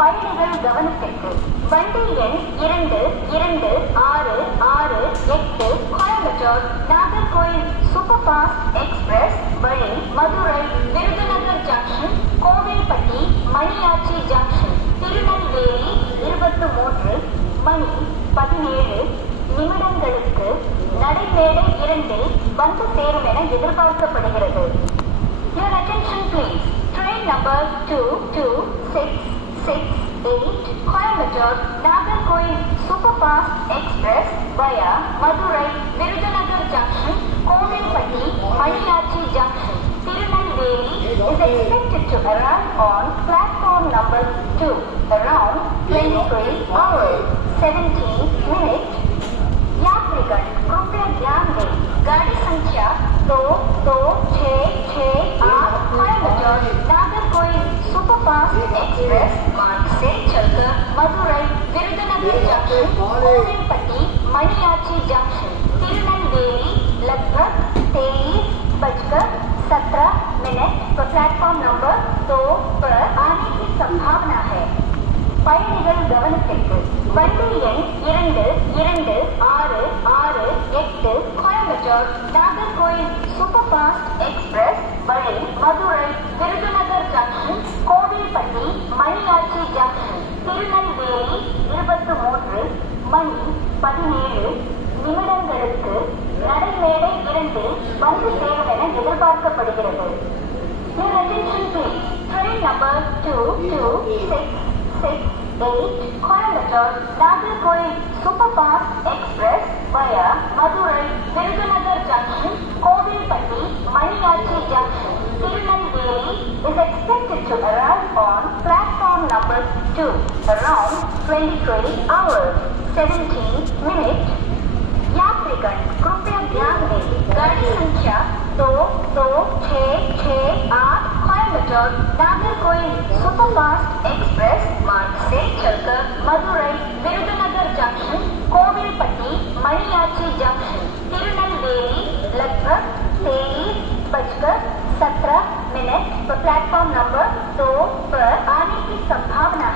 பயணிகள் கவனத்திற்கு வண்டி எண் 226668 Coimbatore Nagercoil super fast express வழி மதுரை விருதுநகர் ஜங்ஷன் கோவில்பட்டி மணியாச்சி ஜங்ஷன் திருநெல்வேலி 23 மணி 17 நிமிடங்களுக்கு நடைமேடை 2 வந்து சேரும் என எதிர்பார்க்கப்படுகிறது. Your attention please. Train number 22668 Coimbatore Nagarcoil Superfast Express via Madurai Virudunagar Junction Kovilpatti Maniyachi Junction Tirunelveli is expected to arrive on platform number 2 around 23 hours 17 minutes. यात्रीगण कृपया ध्यान दें गाड़ी संख्या 2268 कोयम्बटूर नागरकोइल सुपरफास्ट एक्सप्रेस मार्ग से चलकर मदुरई विरुधुनगर जंक्शन कोविलपट्टी मणियाची जंक्शन तिरुनेलवेली लगभग 23:17 पर प्लेटफॉर्म नंबर 2 पर आने की संभावना है. பயணிகள் கவனத்திற்கு வண்டி எண் 226668 Coimbatore Nagercoil super fast express வழி மதுரை விருதுநகர் ஜங்ஷன் கோவில்பட்டி மணியாச்சி ஜங்ஷன் திருநெல்வேலி 23 மணி 17 நிமிடங்களுக்கு நடைமேடை 2 வந்து சேரும் என எதிர்பார்க்கப்படுகிறது. Your attention please. Train number 2268 Coimbatore Nagarcoil Superfast Express via Madurai Virudunagar Junction Kovilpatti Maniyachi Junction Tirunelveli is expected to arrive on platform number 2 around 23 hours 17 minutes. यात्रीगण कृपया ध्यान दें गाड़ी संख्या 2268 कोयम्बटूर नागरकोइल सुपरफास्ट एक्सप्रेस मार्ग से चलकर मदुरई विरुधुनगर जंक्शन कोविलपट्टी मणियाची जंक्शन तिरुनेलवेली लगभग 23:17 पर प्लेटफॉर्म नंबर 2 पर आने की संभावना